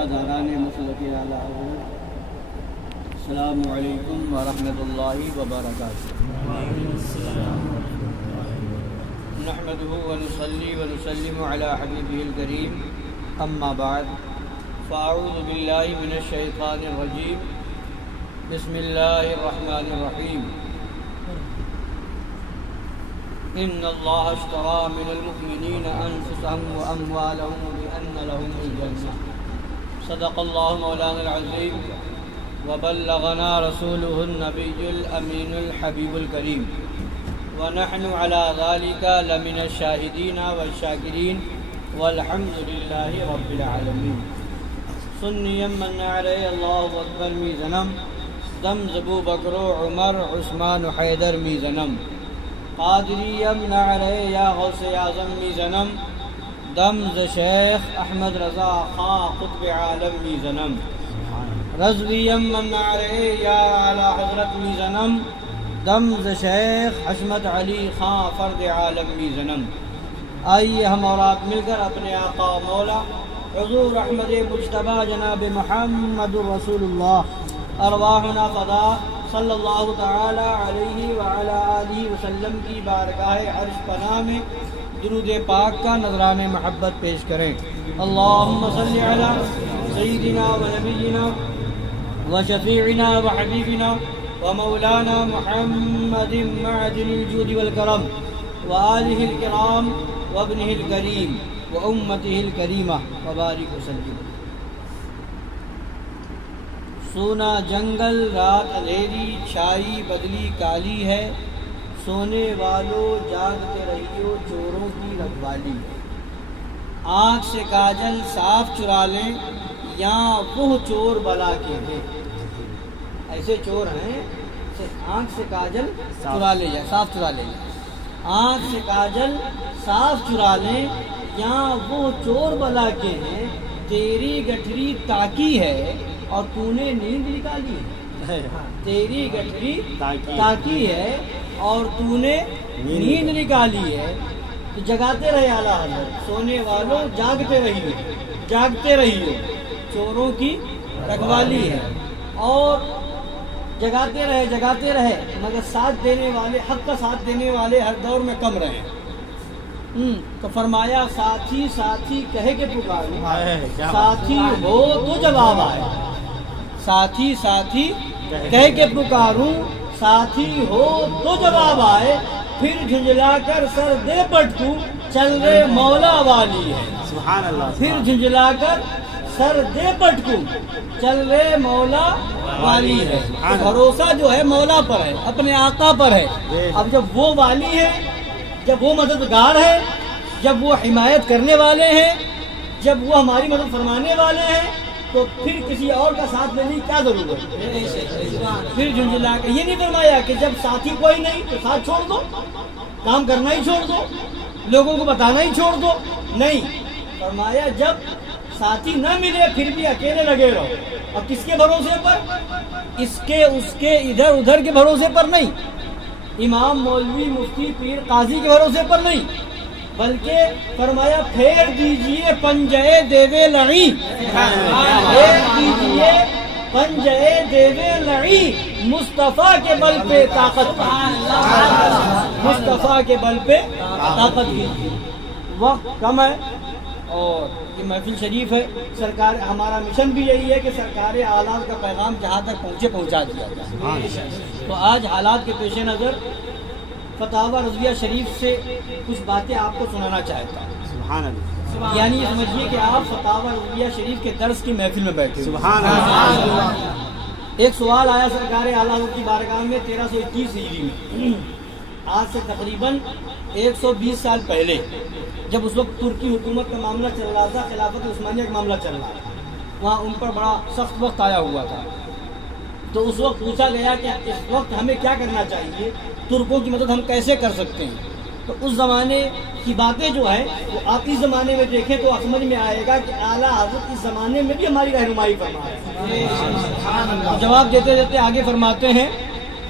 برادران مسلک اعلیٰ حضرت، السلام علیکم ورحمۃ اللہ وبرکاتہ۔ نحمده ونصلي ونسلم على حبیبہ الکریم، اما بعد، فاعوذ باللہ من الشیطان الرجیم، بسم اللہ الرحمن الرحیم۔ ان اللہ اشترى من المؤمنین انفسهم واموالهم بان لهم الجنة، صدق اللہ مولانا العظیم وبلغنا رسوله النبی الامین الحبیب الکریم، ونحن على ذلك لمن الشاہدین والشاکرین والحمد للہ رب العالمین۔ سنیم من علی اللہ اکبر می زنم، دم زبو بکر و عمر عثمان و حیدر می زنم، قادری یمن علی یا غوث اعظم می زنم، دم ز شیخ احمد رضا خاں قطب عالم می زنم، رضوی یمن علی یا اعلی حضرت می زنم، دم ز شیخ حشمت علی خاں فرد عالم می زنم۔ آئیے ہم اور آپ مل کر اپنے آقا و مولا حضور احمد مجتبی جناب محمد رسول اللہ ارواحنا فدا صلی اللہ تعالی علیہ وعلی آلہ وسلم کی بارگاہ عرش پناہ میں درود پاک کا نذران محبت پیش کریں۔ اللہم صلی علی سیدنا و نبینا و شفیعنا و حبیبنا و مولانا محمد معدن الجود والکرم و آلہ الکرام و ابنہ الکریم و امتہ الکریمہ وبارک وسلم۔ سونا جنگل رات اندھیری چھائی بدلی کالی ہے، سونے والوں جاگتے رہیو چوروں کی رکھوالی، آنکھ سے کاجل صاف چرا لیں یا وہ چور بلا کے ہیں۔ ایسے چور ہیں آنکھ سے کاجل چرا لے جائے، صاف چرا لے جائے، آنکھ سے کاجل صاف چرا لیں یا وہ چور بلا کے ہیں، تیری گٹھری تاکی ہے اور تو نے نیند نکالی ہے، تیری گٹھری تاکی ہے اور تو نے نیند نکالی ہے۔ تو جگاتے رہے اعلیٰ حضرت، سونے والوں جاگتے رہیے، جاگتے رہیے، چوروں کی رکھوالی ہے، اور جگاتے رہے مگر ساتھ دینے والے، حق کا ساتھ دینے والے ہر دور میں کم رہے۔ تو فرمایا ساتھی ساتھی کہے کہ پکاروں، ساتھی ہو تو جواب آئے، ساتھی ساتھی کہہ کے پکاروں، ساتھی ہو تو جواب آئے، پھر جھنجلا کر سر دے پٹکوں، چل رے مولا والی ہے، سبحان اللہ، پھر جھنجلا کر سر دے پٹکوں، چل رے مولا والی ہے۔ تو بھروسہ جو ہے مولا پر ہے، اپنے آقا پر ہے۔ اب جب وہ والی ہے، جب وہ مددگار ہے، جب وہ حمایت کرنے والے ہیں، جب وہ ہماری مدد فرمانے والے ہیں، تو پھر کسی اور کا ساتھ لینے کی کیا ضرورت ہے؟ پھر جھنجھلا کے یہ نہیں فرمایا کہ جب ساتھی کوئی نہیں تو ساتھ چھوڑ دو، کام کرنا ہی چھوڑ دو، لوگوں کو بتانا ہی چھوڑ دو، نہیں، فرمایا جب ساتھی نہ ملے پھر بھی اکیلے لگے رہو۔ اب کس کے بھروسے پر؟ اس کے ادھر ادھر کے بھروسے پر نہیں، امام مولوی مفتی پیر قاضی کے بھروسے پر نہیں، بلکہ فرمایا پھیر دیجئے پنجے دیوے لڑی، پھیر دیجئے پنجے دیوے لڑی، مصطفیٰ کے بل پہ طاقت کی، مصطفیٰ کے بل پہ طاقت کی۔ وقت کم ہے اور یہ محفل شریف ہے، سرکار ہمارا مشن بھی یہی ہے کہ سرکار اعلیٰ کا پیغام جہاں تک پہنچا دیا جائے۔ تو آج حالات کے پیش نظر فتاوی رضویہ شریف سے کچھ باتیں آپ کو سنانا چاہتا ہوں۔ سبحان اللہ، یعنی یہ سمجھیے کہ آپ فتاوی رضویہ شریف کے درس کی محفل میں بیٹھے۔ سبحان اللہ۔ ایک سوال آیا سرکار اعلیٰ کی بارگاہ میں 1321 ہجری میں، آج سے تقریباً 120 سال پہلے، جب اس وقت ترکی حکومت کا معاملہ چل رہا تھا، خلافت عثمانیہ کا معاملہ چل رہا تھا، وہاں ان پر بڑا سخت وقت آیا ہوا تھا۔ تو اس وقت پوچھا گیا کہ اس وقت ہمیں کیا کرنا چاہیے، ترکوں کی مدد ہم کیسے کر سکتے ہیں۔ تو اس زمانے کی باتیں جو ہیں وہ آپ اس زمانے میں دیکھیں تو سمجھ میں آئے گا کہ اعلیٰ حضرت اس زمانے میں بھی ہماری رہنمائی فرما رہے ہیں۔ جواب دیتے دیتے آگے فرماتے ہیں،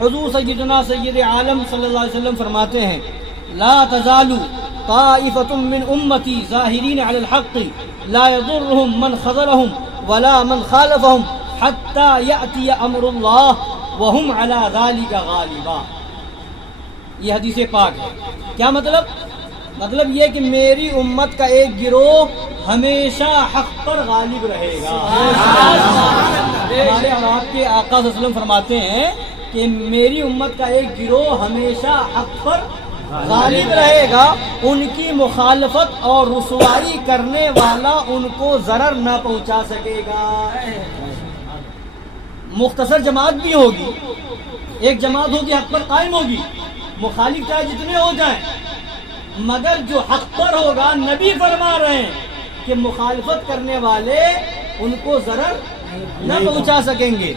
حضور سیدنا سید عالم صلی اللہ علیہ وسلم فرماتے ہیں، لا تزال طائفة من امتی ظاہرین علی الحق لا يضرهم من خذلهم ولا من خالفهم حتى يأتي امر الله وهم على ذلك غالبا. یہ حدیث پاک ہے. کیا مطلب یہ کہ میری امت کا ایک گروہ ہمیشہ حق پر غالب رہے گا. ہمارے اور آپ کے آقا صلی اللہ علیہ وسلم فرماتے ہیں کہ میری امت کا ایک گروہ ہمیشہ حق پر غالب رہے گا. ان کی مخالفت اور رسوائی کرنے والا ان کو ضرر نہ پہنچا سکے گا. مختصر جماعت بھی ہوگی, ایک جماعت ہوگی حق پر قائم ہوگی, مخالف چاہے جتنے ہو جائیں, مگر جو حق پر ہوگا نبی فرما رہے ہیں کہ مخالفت کرنے والے ان کو ضرر نہ پہنچا سکیں گے,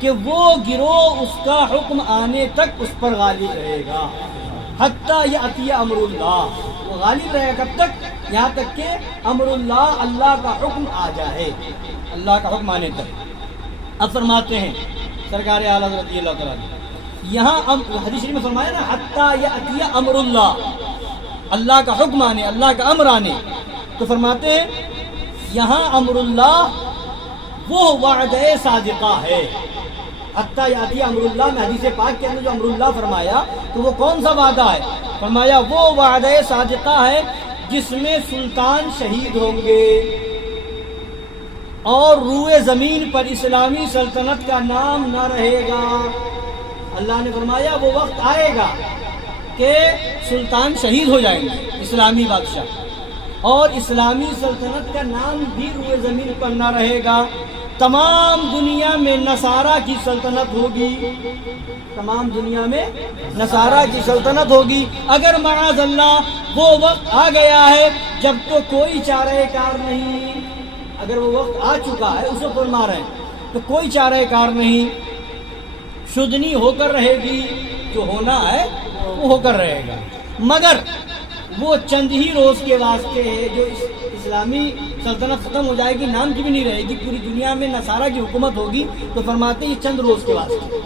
کہ وہ گروہ اس کا حکم آنے تک اس پر غالب رہے گا. حتیٰ یأتی امر اللہ, وہ غالب رہے گا کب تک؟ یہاں تک کہ امر اللہ, اللہ کا حکم آ جائے, اللہ کا حکم آنے تک. اب فرماتے ہیں سرکار اعلیٰ رضی اللہ تعالیٰ یہاں حدیث شریف میں فرمایا نا حتیٰ یأتی امر اللہ, اللہ کا حکم آنے, اللہ کا امر آنے. تو فرماتے ہیں یہاں امر اللہ وہ وعدہ صادقہ ہے. حتیٰ یاتی امر اللہ میں حدیث پاک کے اندر جو امر اللہ فرمایا تو وہ کون سا وعدہ ہے؟ فرمایا وہ وعدہ صادقہ ہے جس میں سلطان شہید ہوں گے اور روئے زمین پر اسلامی سلطنت کا نام نہ رہے گا. اللہ نے فرمایا وہ وقت آئے گا کہ سلطان شہید ہو جائیں گے, اسلامی بادشاہ, اور اسلامی سلطنت کا نام بھی روئے زمین پر نہ رہے گا. تمام دنیا میں نصارہ کی سلطنت ہوگی, تمام دنیا میں نصارہ کی سلطنت ہوگی. اگر معاذ اللہ وہ وقت آ گیا ہے جب تو کوئی چارہ کار نہیں, اگر وہ وقت آ چکا ہے اسے فرما رہے ہیں تو کوئی چارہ کار نہیں, شدنی ہو کر رہے گی, جو ہونا ہے وہ ہو کر رہے گا. مگر وہ چند ہی روز کے واسطے ہے جو اسلامی سلطنت ختم ہو جائے گی, نام کی بھی نہیں رہے گی, پوری دنیا میں نصارہ کی حکومت ہوگی. تو فرماتے ہیں یہ چند روز کے واسطے,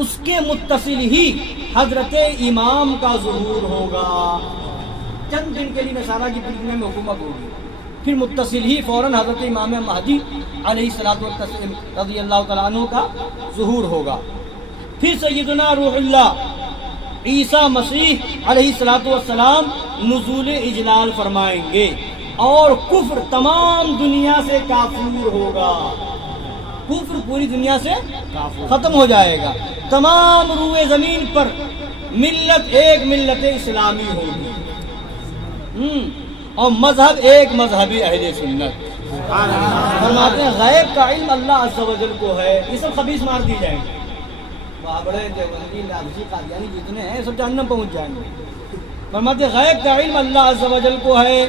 اس کے متصل ہی حضرت امام کا ظہور ہوگا. چند دن کے لیے نصارہ کی پوری دنیا میں حکومت ہوگی, پھر متصل ہی فوراً حضرت امام مہدی علیہ الصلوۃ والتسلیم رضی اللہ تعالیٰ عنہ کا ظہور ہوگا. پھر سیدنا روح اللہ عیسیٰ مسیح علیہ الصلوۃ والسلام نزول اجلال فرمائیں گے اور کفر تمام دنیا سے کافور ہوگا. کفر پوری دنیا سے ختم ہو جائے گا. تمام روئے زمین پر ملت ایک ملت اسلامی ہوگی, اور مذہب ایک مذہبی اہل سنت. فرماتے ہیں غیب کا علم اللہ عز و جل کو ہے. یہ سب خبیث مار دی جائیں گے, بابڑے دیوبندی ناقصی قادیانی جتنے ہیں سب جہنم پہنچ جائیں گے. فرماتے ہیں غیب کا علم اللہ عز و جل کو ہے,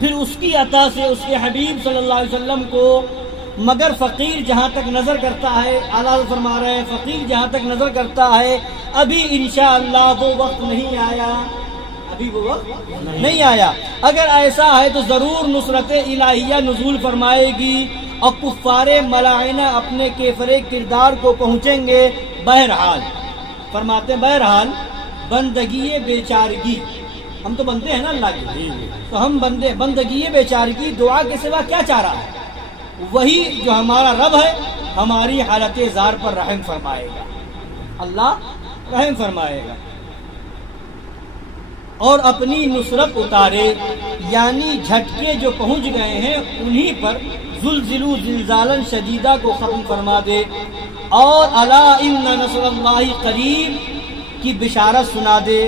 پھر اس کی عطا سے اس کے حبیب صلی اللہ علیہ وسلم کو. مگر فقیر جہاں تک نظر کرتا ہے, اعلیٰ فرما رہے ہیں فقیر جہاں تک نظر کرتا ہے ابھی انشاءاللہ وہ وقت نہیں آیا, وہ وقت نہیں آیا. اگر ایسا ہے تو ضرور نصرت الہیہ نزول فرمائے گی اور کفار ملاعنہ اپنے کیفر کردار کو پہنچیں گے. بہرحال فرماتے ہیں بہرحال بندگی بیچارگی, ہم تو بندے ہیں نا اللہ کے, تو ہم بندگی بیچارگی دعا کے سوا کیا چاہ رہا ہے؟ وہی جو ہمارا رب ہے ہماری حالت زار پر رحم فرمائے گا, اللہ رحم فرمائے گا اور اپنی نصرت اتارے. یعنی جھٹکے جو پہنچ گئے ہیں انہی پر زلزلو زلزالا شدیدہ کو ختم فرما دے, اور الا ان نصر اللہ قریب کی بشارت سنا دے.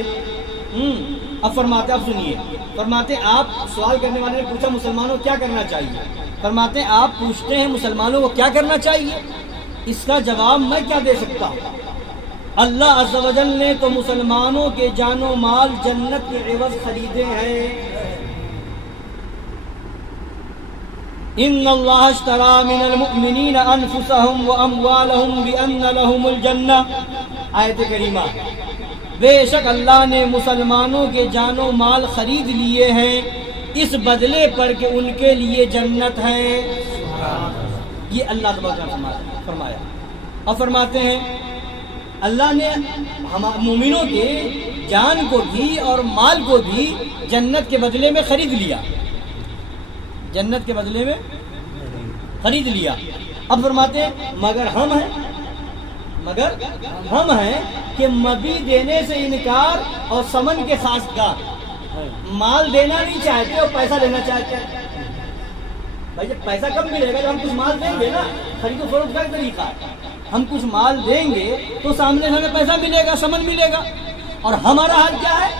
اب فرماتے آپ سنیے, فرماتے آپ سوال کرنے والے نے پوچھا مسلمانوں کیا کرنا چاہیے. فرماتے آپ پوچھتے ہیں مسلمانوں کو کیا کرنا چاہیے, اس کا جواب میں کیا دے سکتا ہوں. اللہ عز و جل نے تو مسلمانوں کے جان و مال جنت کے عوض خریدے ہیں. ان اللہ اشترى من المؤمنین انفسهم واموالهم بان لهم الجنہ. آیت کریمہ, بے شک اللہ نے مسلمانوں کے جان و مال خرید لیے ہیں اس بدلے پر کہ ان کے لیے جنت ہے. یہ اللہ تبارک فرمایا. اور فرماتے ہیں اللہ نے مومنوں کے جان کو بھی اور مال کو بھی جنت کے بدلے میں خرید لیا. جنت کے بدلے میں خرید لیا. اب فرماتے ہیں مگر ہم ہیں کہ مبی دینے سے انکار اور سمن کے خواستگار. مال دینا نہیں چاہتے اور پیسہ لینا چاہتے ہیں. بھائی جب پیسہ کب ملے گا؟ جب ہم کچھ مال دیں گے نا. خرید و فروخت کا طریقہ ہے, ہم کچھ مال دیں گے تو سامنے سے ہمیں پیسہ ملے گا, سمن ملے گا. اور ہمارا حال کیا ہے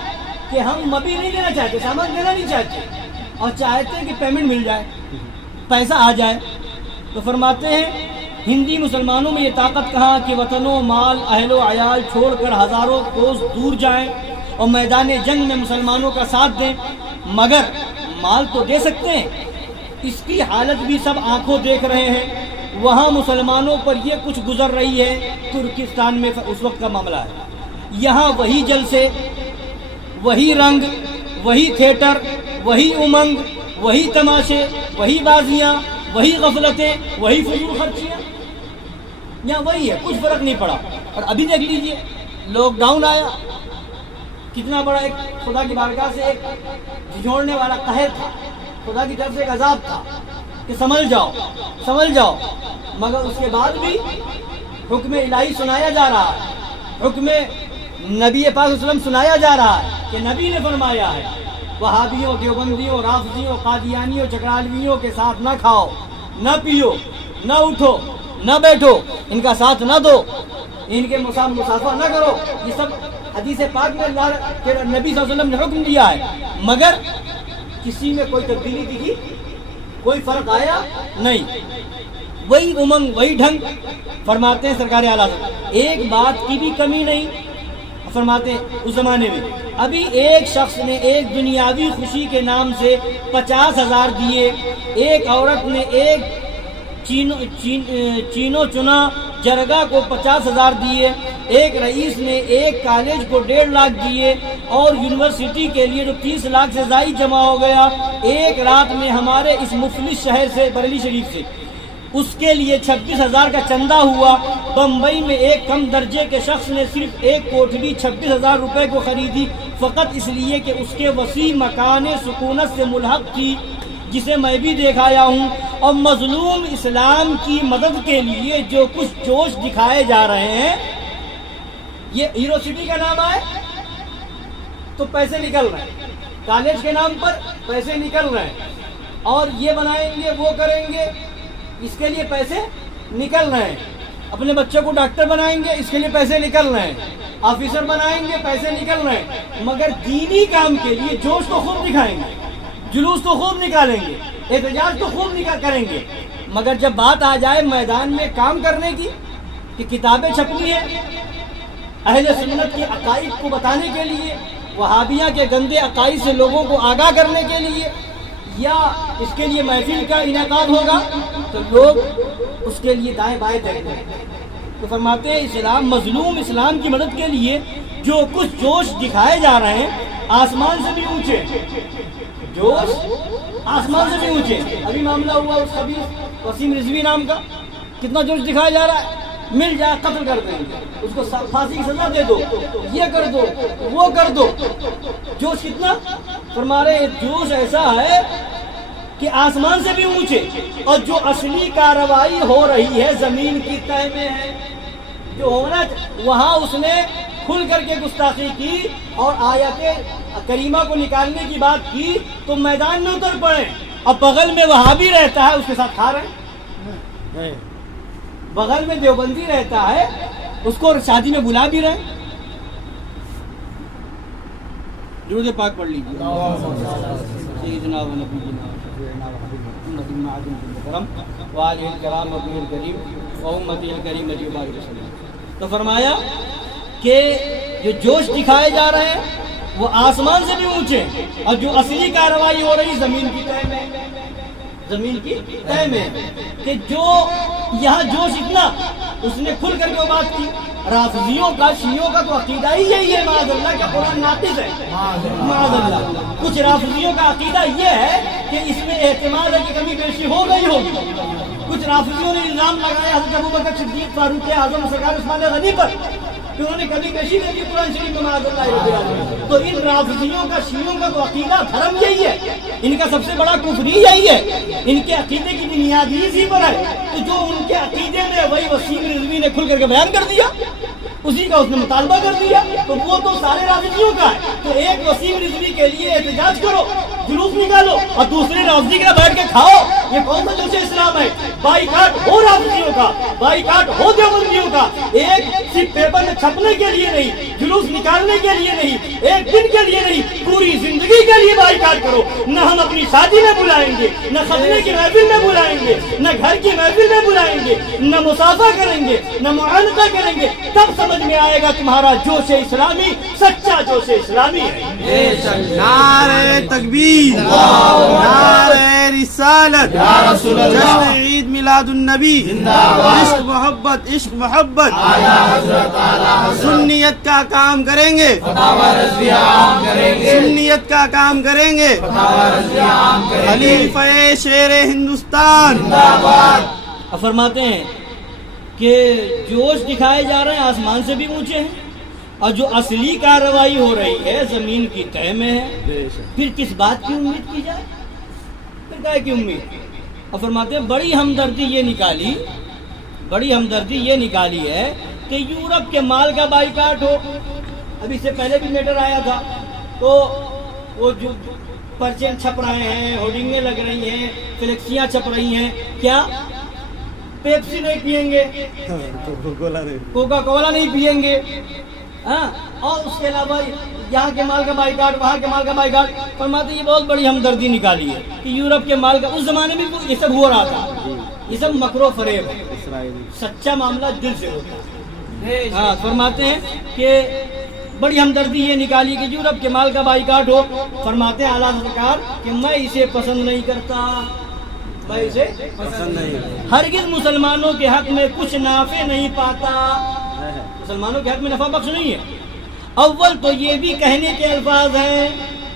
کہ ہم مبی نہیں دینا چاہتے, سامان دینا نہیں چاہتے, اور چاہتے ہیں کہ پیمنٹ مل جائے, پیسہ آ جائے. تو فرماتے ہیں ہندی مسلمانوں میں یہ طاقت کہاں کہ وطن و مال اہل و عیال چھوڑ کر ہزاروں کوس دور جائیں اور میدان جنگ میں مسلمانوں کا ساتھ دیں. مگر مال تو دے سکتے ہیں, اس کی حالت بھی سب آنکھوں دیکھ رہے ہیں. وہاں مسلمانوں پر یہ کچھ گزر رہی ہے ترکستان میں اس وقت کا معاملہ ہے. یہاں وہی جلسے, وہی رنگ, وہی تھیٹر, وہی امنگ, وہی تماشے, وہی بازیاں, وہی غفلتیں, وہی فضول خرچیاں. یہاں وہی ہے, کچھ فرق نہیں پڑا. اور ابھی دیکھ لیجئے لاک ڈاؤن آیا, کتنا بڑا ایک خدا کی بارگاہ سے ایک جھنجھوڑنے والا قہر تھا, خدا کی طرف سے ایک عذاب تھا کہ سنبھل جاؤ. مگر اس کے بعد بھی حکم الہی سنایا جا رہا ہے, حکم نبی پاک صلی اللہ علیہ وسلم سنایا جا رہا ہے کہ نبی نے فرمایا ہے وہابیوں, دیوبندیوں, رافضیوں, قادیانیوں, چکرالویوں کے ساتھ نہ کھاؤ, نہ پیو, نہ اٹھو, نہ بیٹھو, ان کا ساتھ نہ دو, ان کے مسافہ نہ کرو. یہ سب حدیث پاک میں اللہ کے نبی صلی اللہ علیہ وسلم نے حکم دیا ہے. مگر کسی میں کوئی تبدیلی دکھی, کوئی فرق آیا نہیں, وہی امنگ, وہی ڈھنگ. فرماتے ہیں سرکار اعلیٰ ایک بات کی بھی کمی نہیں. فرماتے ہیں اس زمانے میں ابھی ایک شخص نے ایک دنیاوی خوشی کے نام سے 50,000 دیے, ایک عورت نے ایک چینو چنا جرگا کو 50,000 دیے, ایک رئیس نے ایک کالج کو 1.5 لاکھ دیے, اور یونیورسٹی کے لیے جو 30 لاکھ سے زائد جمع ہو گیا ایک رات میں ہمارے اس مفلس شہر سے, بریلی شریف سے, اس کے لیے 26,000 کا چندہ ہوا. بمبئی میں ایک کم درجے کے شخص نے صرف ایک کوٹھلی 26,000 روپے کو خریدی, فقط اس لیے کہ اس کے وسیع مکان سکونت سے ملحق تھی, جسے میں بھی دیکھ آیا ہوں. اور مظلوم اسلام کی مدد کے لیے جو کچھ جوش دکھائے جا رہے ہیں, یہ یونیورسٹی کا نام ہے تو پیسے نکل رہے ہیں, کالج کے نام پر پیسے نکل رہے ہیں, اور یہ بنائیں گے, وہ کریں گے, اس کے لیے پیسے نکل رہے ہیں. اپنے بچوں کو ڈاکٹر بنائیں گے, اس کے لیے پیسے نکل رہے ہیں. آفیسر بنائیں گے, پیسے نکل رہے ہیں. مگر دینی کام کے لیے جوش تو خوب دکھائیں گے, جلوس تو خوب نکالیں گے, احتجاج تو خوب کریں گے. مگر جب بات آ جائے میدان میں کام کرنے کی کہ کتابیں چھپنی ہیں اہل سنت کے عقائد کو بتانے کے لیے, وہابیہ کے گندے عقائد سے لوگوں کو آگاہ کرنے کے لیے, یا اس کے لیے محفل کا انعقاد ہوگا, تو لوگ اس کے لیے دائیں بائیں دیکھتے ہیں. تو فرماتے ہیں اسلام, مظلوم اسلام کی مدد کے لیے جو کچھ جوش دکھائے جا رہے ہیں آسمان سے بھی اونچے, جوش آسمان سے بھی اونچے. ابھی معاملہ ہوا اس خبیث وسیم رضوی نام کا, کتنا جوش دکھایا جا رہا ہے, مل جائے قتل کر دیں گے, اس کو پھانسی کی سزا دے دو, یہ کر دو, وہ کر دو. جوش کتنا, فرما رہے جوش ایسا ہے کہ آسمان سے بھی اونچے. اور جو اصلی کارروائی ہو رہی ہے زمین کی تہ میں ہے, جو ہونا وہاں اس نے کھل کر کے گستاخی کی اور آیت کریمہ کو نکالنے کی بات کی, تو میدان میں اتر پڑے. اب بغل میں وہابی رہتا ہے, اس کے ساتھ کھا رہے ہیں, بغل میں دیوبندی رہتا ہے, اس کو شادی میں بلا بھی رہے. درود پاک پڑھ لیجیے. سیدنا و نبینا وآلہ الکرام وابنہ الکریم و امتہ الکریمہ وبارک وسلم. تو فرمایا کہ جو جوش دکھائے جا رہے ہیں وہ آسمان سے بھی اونچے, اور جو اصلی کارروائی ہو رہی زمین کی تہ میں, زمین کی تہ میں. کہ جو یہاں جوش اتنا, اس نے کھل کر کے بات کی. رافضیوں کا, شیعوں کا تو عقیدہ ہی یہی ہے معاذ اللہ, کہ قرآن ناقص ہے معاذ اللہ. کچھ رافضیوں کا عقیدہ یہ ہے کہ اس میں احتمال ہے کہ کمی بیشی ہو گئی ہوگی. کچھ رافضیوں نے الزام لگایا حضرت ابوبکر صدیق فاروق اعظم سرکار عثمان غنی پر کہ انہوں نے کبھی کشی نہیں کی قرآن شریف میں معاذ اللہ رب العالمین. تو ان رافضیوں کا شیعوں کا تو عقیدہ دھرم یہی ہے، ان کا سب سے بڑا کفر یہی ہے، ان کے عقیدے کی بنیاد اسی پر ہے. تو جو ان کے عقیدے میں وہی وسیم رضوی نے کھل کر کے بیان کر دیا، اسی کا اس نے مطالبہ کر دیا، تو وہ تو سارے رافضیوں کا ہے. تو ایک وسیم رضوی کے لیے احتجاج کرو، جلوس نکالو، اور دوسرے رافضی کے بیٹھ کے کھاؤ. یہ کون سا جوش اسلام ہے؟ بائیکاٹ ہو رافضیوں کا، بائیکاٹ ہو دیوبندیوں کا. ایک صرف پیپر میں چھپنے کے لیے نہیں، جلوس نکالنے کے لیے نہیں، ایک دن کے لیے نہیں، پوری زندگی کے لیے بائیکاٹ کرو. نہ ہم اپنی شادی میں بلائیں گے، نہ ختنے کی محفل میں بلائیں گے، نہ گھر کی محفل میں بلائیں گے، نہ مصافحہ کریں گے، نہ معانقہ کریں گے. تب سمجھ میں آئے گا تمہارا جوش اسلامی سچا جوش اسلامی ہے. نعرہ تکبیر، نعرہ رسالت، جشن عید میلاد النبی، عشق محبت، عشق محبت. سنیت کا کام کریں گے، سنیت کا کام کریں گے. خلیفہ شیر ہندوستان. فرماتے ہیں کہ جوش دکھائے جا رہے ہیں آسمان سے بھی اونچے ہیں، اور جو اصلی کارروائی ہو رہی ہے زمین کی تہ میں ہے. پھر کس بات کی امید کی جائے؟ پھر کیا کی امید؟ اور فرماتے ہیں بڑی ہمدردی یہ نکالی ہے کہ یورپ کے مال کا بائیکاٹ ہو. ابھی سے پہلے بھی میٹر آیا تھا، تو وہ جو پرچے چھپ رہے ہیں، ہورڈنگیں لگ رہی ہیں، فلیکسیاں چھپ رہی ہیں، کیا پیپسی نہیں پیئیں گے، کوکا کولا نہیں پیئیں گے، ہاں، اور اس کے علاوہ یہاں کے مال کا بائیکاٹ، وہاں کے مال کا بائیکاٹ. فرماتے یہ بہت بڑی ہمدردی نکالی ہے کہ یورپ کے مال کا. اس زمانے میں یہ سب ہو رہا تھا، یہ سب مکر و فریب ہے، سچا معاملہ دل سے ہوتا ہے. ہاں، فرماتے ہیں کہ بڑی ہمدردی یہ نکالی کہ یورپ کے مال کا بائیکاٹ ہو. فرماتے ہیں اعلیٰ سرکار کہ میں اسے پسند نہیں کرتا، میں اسے پسند نہیں، ہرگز مسلمانوں کے حق میں کچھ نافع نہیں پاتا. مسلمانوں کے حق میں نفع بخش نہیں ہے. اول تو یہ بھی کہنے کے الفاظ ہیں،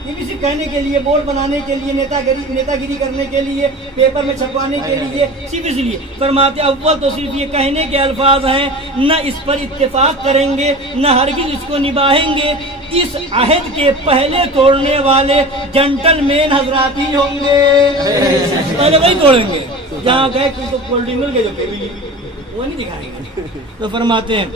یہ بھی صرف کہنے کے لیے، بورڈ بنانے کے لیے، نیتا گیری کرنے کے لیے، پیپر میں چھپوانے کے لیے، صرف اس لیے. فرماتے اول تو صرف یہ کہنے کے الفاظ ہیں، نہ اس پر اتفاق کریں گے، نہ ہرگز اس کو نبھائیں گے. اس عہد کے پہلے توڑنے والے جنٹل مین حضرات ہی ہوں گے. پہلے وہی توڑیں گے جہاں گئے تو کولڈ ڈرنک مل گئے، جو وہ نہیں دکھائیں گے. تو فرماتے ہیں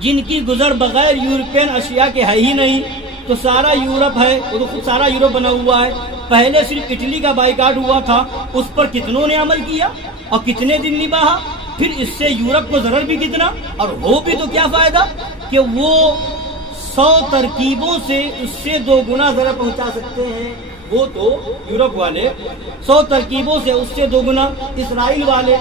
جن کی گزر بغیر یورپین اشیاء کے ہے ہی نہیں، تو سارا یورپ ہے، وہ تو خود سارا یورپ بنا ہوا ہے. پہلے صرف اٹلی کا بائیکاٹ ہوا تھا، اس پر کتنوں نے عمل کیا اور کتنے دن نبھا. پھر اس سے یورپ کو ضرر بھی کتنا، اور ہو بھی تو کیا فائدہ کہ وہ 100 ترکیبوں سے اس سے 2 گنا ضرر پہنچا سکتے ہیں. وہ تو یورپ والے 100 ترکیبوں سے اس سے 2 گنا، اسرائیل والے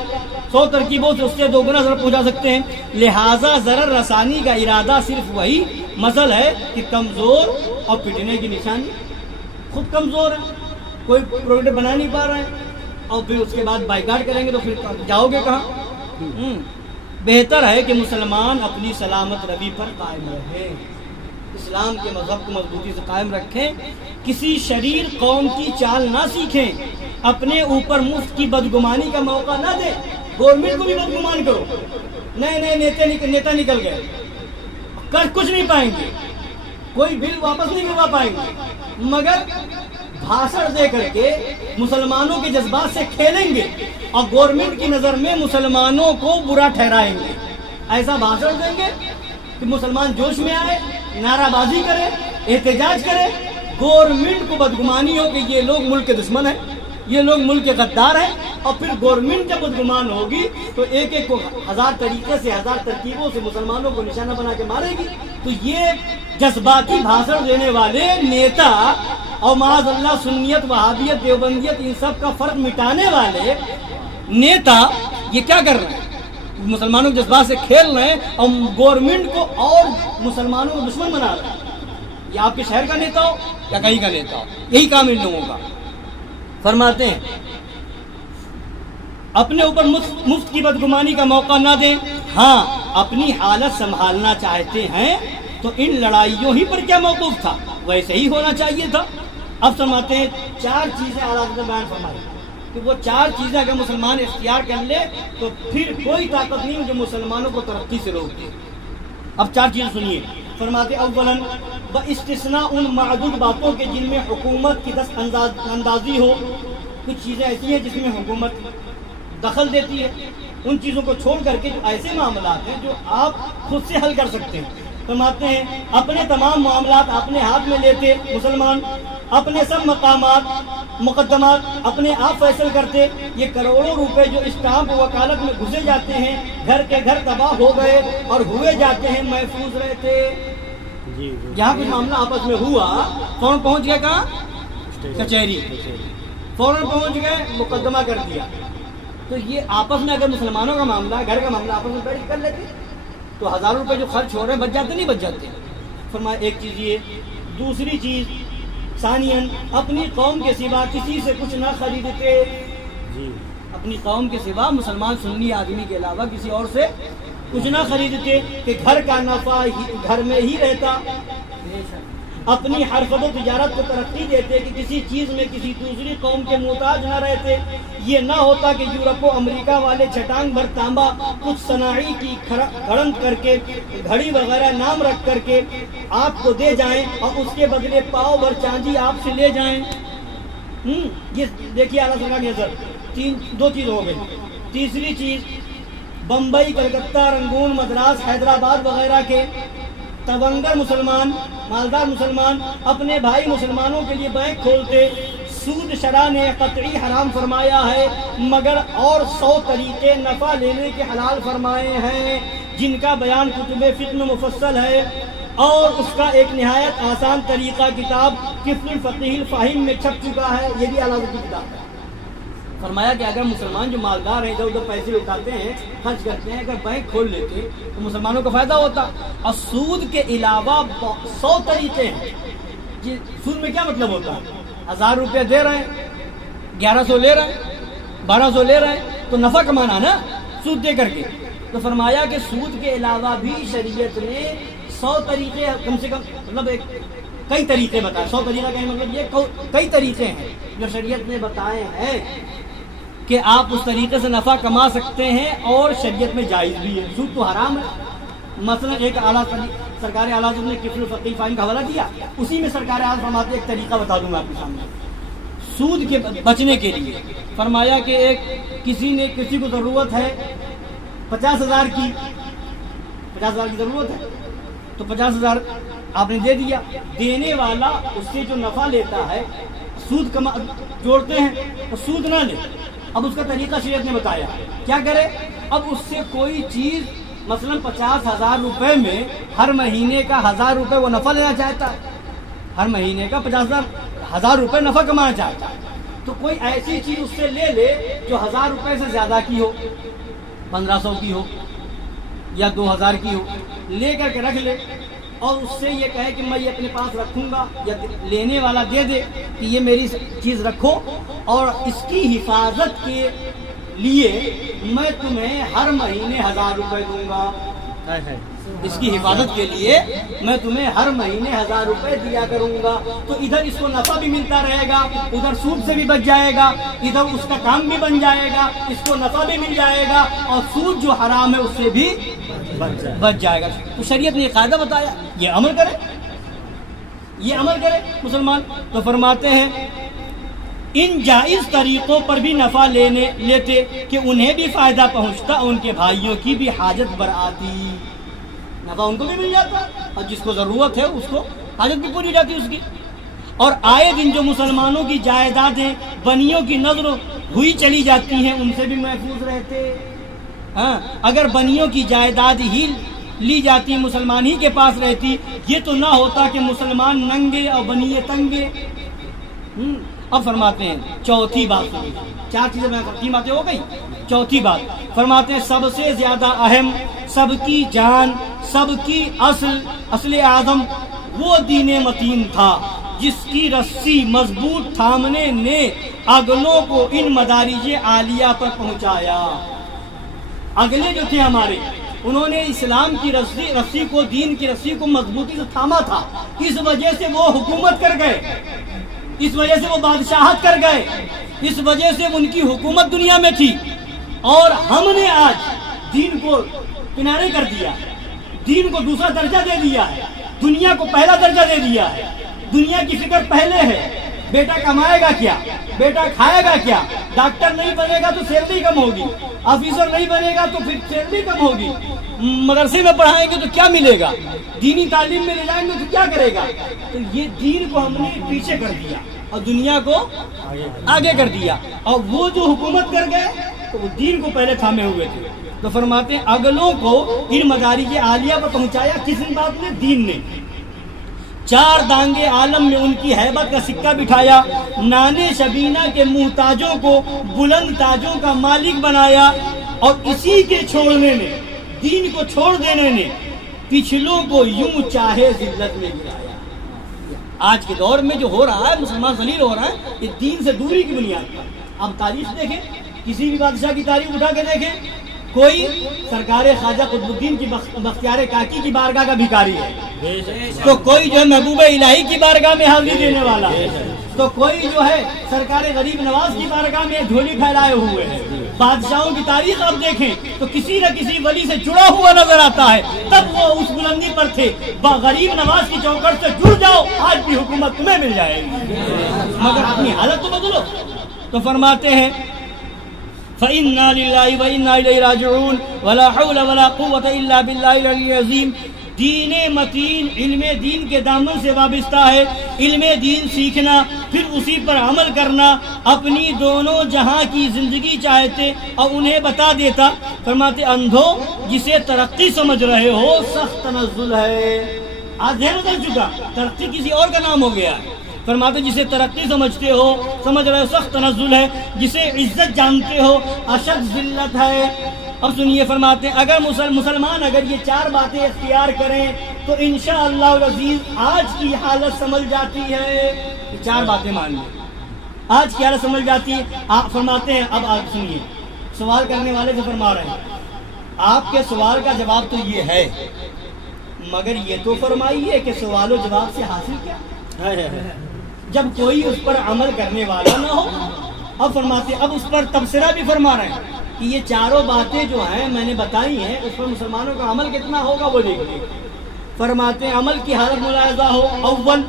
100 ترکیبوں سے اس سے 2 گنا ضرر پہنچا سکتے ہیں. لہٰذا ضرر رسانی کا ارادہ صرف وہی مسل ہے کہ کمزور اور پٹنے کی نشانی. خود کمزور ہے، کوئی پروڈکٹ بنا نہیں پا رہے ہیں، اور پھر اس کے بعد بائیکاٹ کریں گے تو پھر جاؤ گے کہاں؟ بہتر ہے کہ مسلمان اپنی سلامت روی پر قائم رہیں، اسلام کے مذہب کو مضبوطی سے قائم رکھیں، کسی شریر قوم کی چال نہ سیکھیں، اپنے اوپر مفت کی بدگمانی کا موقع نہ دیں. گورنمنٹ کو بھی بدگمان کرو، نئے نیتا نکل گئے، کر کچھ نہیں پائیں گے، کوئی بل واپس نہیں کروا پائیں گے، مگر بھاشن دے کر کے مسلمانوں کے جذبات سے کھیلیں گے اور گورنمنٹ کی نظر میں مسلمانوں کو برا ٹھہرائیں گے. ایسا بھاشن دیں گے کہ مسلمان جوش میں آئے، نعرہ بازی کرے، احتجاج کرے، گورنمنٹ کو بدگمانی ہو کہ یہ لوگ ملک کے دشمن ہیں، یہ لوگ ملک کے غدار ہیں. اور پھر گورنمنٹ جب بدگمان ہوگی تو ایک کو 1000 طریقے سے 1000 ترکیبوں سے مسلمانوں کو نشانہ بنا کے مارے گی. تو یہ جذباتی بھاشن دینے والے نیتا اور معاذ اللہ سنیت، وہابیت، دیوبندیت، ان سب کا فرق مٹانے والے نیتا یہ کیا کر رہے ہیں؟ مسلمانوں کے جذبات سے کھیل رہے ہیں اور گورنمنٹ کو اور مسلمانوں کو دشمن بنا رہے ہیں. یہ آپ کے شہر کا نیتا ہو یا کہیں کا نیتا ہو، یہی کام ان لوگوں کا. فرماتے ہیں اپنے اوپر مفت کی بدگمانی کا موقع نہ دیں. ہاں، اپنی حالت سنبھالنا چاہتے ہیں تو ان لڑائیوں ہی پر کیا موقوف تھا، ویسے ہی ہونا چاہیے تھا. اب فرماتے ہیں 4 چیزیں اعلیٰ حضرت نے بیان فرمائی کہ وہ 4 چیزیں اگر مسلمان اختیار کر لے تو پھر کوئی طاقت نہیں جو مسلمانوں کو ترقی سے روک دے. اب 4 چیزیں سنیے. فرماتے اولاً باستثناء ان معدود باتوں کے جن میں حکومت کی دست اندازی ہو. کچھ چیزیں ایسی ہیں جس میں حکومت دخل دیتی ہے، ان چیزوں کو چھوڑ کر کے جو ایسے معاملات ہیں جو آپ خود سے حل کر سکتے ہیں. فرماتے ہیں اپنے تمام معاملات اپنے ہاتھ میں لیتے مسلمان، اپنے سب مقامات مقدمات اپنے آپ فیصل کرتے. یہ کروڑوں روپے جو اسٹامپ وکالت میں گھسے جاتے ہیں، گھر کے گھر تباہ ہو گئے اور ہوئے جاتے ہیں، محفوظ رہتے. یہاں کچھ معاملہ آپس میں ہوا، فوراً پہنچ گئے کہاں؟ کچہری. فوراً پہنچ گئے، مقدمہ کر دیا. تو یہ آپس میں اگر مسلمانوں کا معاملہ، گھر کا معاملہ آپس میں بیٹھ کر لیتے تو 1000 روپے جو خرچ ہو رہے ہیں بچ جاتے نہیں بچ جاتے. فرمایا ایک چیز یہ. دوسری چیز ثانیاً اپنی قوم کے سوا کسی سے کچھ نہ خریدتے. اپنی قوم کے سوا مسلمان سنی آدمی کے علاوہ کسی اور سے کچھ نہ خریدتے کہ گھر کا نفع گھر میں ہی رہتا. اپنی حرفت و تجارت کو ترقی دیتے کہ کسی چیز میں کسی دوسری قوم کے محتاج نہ رہتے. یہ نہ ہوتا کہ یورپ و امریکہ والے چھٹانگ بھر تانبا کچھ صناعی کی کھڑن کر کے گھڑی وغیرہ نام رکھ کر کے آپ کو دے جائیں اور اس کے بدلے پاؤ بھر چاندی آپ سے لے جائیں. یہ دیکھیے اعلیٰ سرکار کی نظر 2 چیز ہو گئی. تیسری چیز بمبئی، کلکتہ، رنگون، مدراس، حیدرآباد وغیرہ کے تونگر مسلمان، مالدار مسلمان اپنے بھائی مسلمانوں کے لیے بینک کھولتے. سود شرع نے قطعی حرام فرمایا ہے، مگر اور 100 طریقے نفع لینے کے حلال فرمائے ہیں جن کا بیان کتب فقہ میں مفصل ہے. اور اس کا ایک نہایت آسان طریقہ کتاب کفل الفقیہ الفاہم میں چھپ چکا ہے. یہ بھی اعلیٰ کی کتاب ہے. فرمایا کہ اگر مسلمان جو مالدار ہیں ادھر ادھر پیسے اٹھاتے ہیں، خرچ کرتے ہیں، اگر بینک کھول لیتے تو مسلمانوں کا فائدہ ہوتا. اور سود کے علاوہ 100 طریقے ہیں. سود میں کیا مطلب ہوتا ہے؟ 1000 روپے دے رہے ہیں، 1100 لے رہے ہیں، 1200 لے رہے ہیں تو نفع کمانا نا سود دے کر کے. تو فرمایا کہ سود کے علاوہ بھی شریعت نے 100 طریقے کم سے کم مطلب کئی طریقے بتائے. 100 طریقہ کا مطلب یہ کئی طریقے ہیں جو شریعت نے بتائے ہیں کہ آپ اس طریقے سے نفع کما سکتے ہیں اور شریعت میں جائز بھی ہے. سود تو حرام ہے. مثلا ایک سرکار اعلیٰ نے کفل الفقیہ الفاہم کا حوالہ دیا، اسی میں سرکار اعلیٰ فرماتے ایک طریقہ بتا دوں گا آپ کے سامنے سود کے بچنے کے لیے. فرمایا کہ کسی کو ضرورت ہے 50,000 کی، 50,000 کی ضرورت ہے تو 50,000 آپ نے دے دیا. دینے والا اس سے جو نفع لیتا ہے سود جوڑتے ہیں اور سود نہ لے. اب اس کا طریقہ شریعت نے بتایا کیا کرے. اب اس سے کوئی چیز مثلا 50,000 روپے میں ہر مہینے کا 1000 روپے وہ نفع لینا چاہتا ہے، ہر مہینے کا 50,000 روپے نفع کمانا چاہتا ہے. تو کوئی ایسی چیز اس سے لے لے جو 1000 روپے سے زیادہ کی ہو، 1500 کی ہو یا 2000 کی ہو، لے کر کے رکھ لے اور اس سے یہ کہے کہ میں یہ اپنے پاس رکھوں گا، یا لینے والا دے دے کہ یہ میری چیز رکھو اور اس کی حفاظت کے لیے میں تمہیں ہر مہینے 1000 روپے دوں گا. اس کی حفاظت کے لیے میں تمہیں ہر مہینے 1000 روپے دیا کروں گا. تو ادھر اس کو نفع بھی ملتا رہے گا، ادھر سود سے بھی بچ جائے گا، ادھر اس کا کام بھی بن جائے گا، اس کو نفع بھی مل جائے گا اور سود جو حرام ہے اس سے بھی بچ جائے گا. تو شریعت نے یہ قاعدہ بتایا، یہ عمل کرے مسلمان. تو فرماتے ہیں ان جائز طریقوں پر بھی نفع لیتے کہ انہیں بھی فائدہ پہنچتا، ان کے بھائیوں کی بھی حاجت برآتی. نفع ان کو بھی مل جاتا اور جس کو ضرورت ہے اس کو حاجت بھی پوری جاتی اس کی. اور آئے دن جو مسلمانوں کی جائیدادیں بنیوں کی نظر ہوئی چلی جاتی ہیں ان سے بھی محفوظ رہتے. ہاں اگر بنیوں کی جائیداد ہی لی جاتی، مسلمان ہی کے پاس رہتی، یہ تو نہ ہوتا کہ مسلمان ننگے اور بنیے تنگے. اب فرماتے ہیں چوتھی بات. 4 چیزیں میں 3 باتیں ہو گئی. چوتھی بات فرماتے ہیں سب سے زیادہ اہم، سب کی جان، سب کی اصل اعظم وہ دین متین تھا جس کی رسی مضبوط تھامنے نے اگلوں کو ان مدارج عالیہ پر پہنچایا. اگلے جو تھے ہمارے، انہوں نے اسلام کی رسی کو، دین کی رسی کو مضبوطی سے تھاما تھا. اس وجہ سے وہ حکومت کر گئے، اس وجہ سے وہ بادشاہت کر گئے، اس وجہ سے ان کی حکومت دنیا میں تھی. اور ہم نے آج دین کو کنارے کر دیا، دین کو دوسرا درجہ دے دیا ہے، دنیا کو پہلا درجہ دے دیا ہے، دنیا کی فکر پہلے ہے۔ بیٹا کمائے گا کیا، بیٹا کھائے گا کیا، ڈاکٹر نہیں بنے گا تو سیلری کم ہوگی، آفیسر نہیں بنے گا تو پھر سیلری کم ہوگی، مدرسے میں پڑھائیں گے تو کیا ملے گا، دینی تعلیم میں لے جائیں گے تو کیا کرے گا۔ تو یہ دین کو ہم نے پیچھے کر دیا اور دنیا کو آگے کر دیا، اور وہ جو حکومت کر گئے تو وہ دین کو پہلے تھامے ہوئے تھے۔ تو فرماتے ہیں اگلوں کو ان مدارج عالیہ پر پہنچایا کس بات نے؟ دین نے۔ چار دانگے عالم میں ان کی ہیبت کا سکہ بٹھایا، نانے شبینہ کے محتاجوں کو بلند تاجوں کا مالک بنایا، اور اسی کے چھوڑنے نے، دین کو چھوڑ دینے نے پچھلوں کو یوں چاہے ذلت میں گرایا۔ آج کے دور میں جو ہو رہا ہے، مسلمان ذلیل ہو رہا ہے، یہ دین سے دوری کی بنیاد پر۔ اب تاریخ دیکھیں، کسی بھی بادشاہ کی تاریخ اٹھا کے دیکھیں، کوئی سرکار خواجہ قطب الدین کی بختیار کاکی کی بارگاہ کا بھکاری ہے، تو کوئی جو ہے محبوب الہی کی بارگاہ میں حاضری دینے والا ہے، تو کوئی جو ہے سرکار غریب نواز کی بارگاہ میں جھولی پھیلائے ہوئے ہیں۔ بادشاہوں کی تاریخ آپ دیکھیں تو کسی نہ کسی ولی سے جڑا ہوا نظر آتا ہے، تب وہ اس بلندی پر تھے۔ غریب نواز کی چوکھٹ سے جڑ جاؤ، آج بھی حکومت تمہیں مل جائے گی، مگر اپنی حالت تو بدلو۔ تو فرماتے ہیں فَإِنَّا لِلَّهِ وَإِنَّا إِلَيْهِ رَاجِعُونَ وَلَا حَوْلَ وَلَا قُوَّةَ إِلَّا بِاللَّهِ الْعَلِيِّ الْعَظِيمِ۔ دین متین علم دین کے دامن سے وابستہ ہے، علم دین سیکھنا، پھر اسی پر عمل کرنا، اپنی دونوں جہاں کی زندگی چاہتے اور انہیں بتا دیتا۔ فرماتے اندھو جسے ترقی سمجھ رہے ہو سخت تنزل ہے۔ آج ذہن بدل چکا، ترقی کسی اور کا نام ہو گیا۔ فرماتے جسے ترقی سمجھتے ہو، سمجھ رہے ہو سخت تنزل ہے، جسے عزت جانتے ہو اشد ذلت ہے۔ اب سنیے، فرماتے ہیں اگر مسلمان اگر یہ چار باتیں اختیار کریں تو انشاءاللہ العزیز آج کی حالت سمجھ جاتی ہے۔ یہ چار باتیں مان لیں، آج کی حالت سمجھ جاتی ہے۔ آپ فرماتے ہیں، اب آپ سنیے، سوال کرنے والے سے فرما رہے ہیں آپ کے سوال کا جواب تو یہ ہے، مگر یہ تو فرمائیے کہ سوال و جواب سے حاصل کیا، جب کوئی اس پر عمل کرنے والا نہ ہو۔ اب فرماتے اب اس پر تبصرہ بھی فرما رہے ہیں کہ یہ چاروں باتیں جو ہیں میں نے بتائی ہیں، اس پر مسلمانوں کا عمل کتنا ہوگا وہ دیکھیے۔ فرماتے ہیں عمل کی حالت ملاحظہ ہو۔ اول،